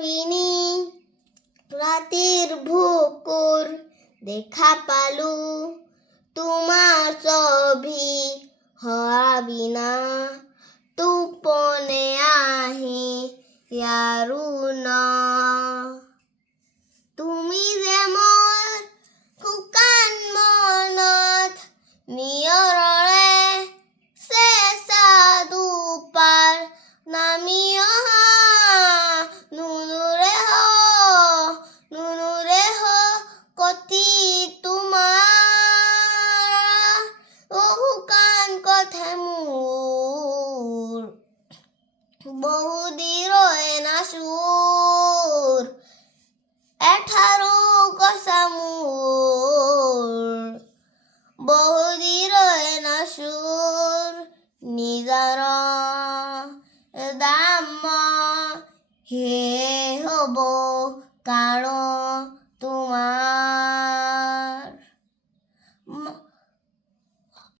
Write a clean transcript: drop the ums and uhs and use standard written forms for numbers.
ভাবিনি রাতের ভোকর দেখা পালু তোমার ছবি হওয়া বিনা তুপনে আহি ইয়াৰো না তুমি যে মোৰ শুকান মনত নিয়ৰৰে চেঁচা দুপাৰ নামি অহা নুনুৰে কতি তোমাৰ শুকান কথা মোৰ বহুদিৰয়ে নাচুৰ এঠাৰো কচা মোৰ বহুদিৰয়ে নাচুৰ নিজৰ দাম হে হ'ব কাৰণ তোমাৰ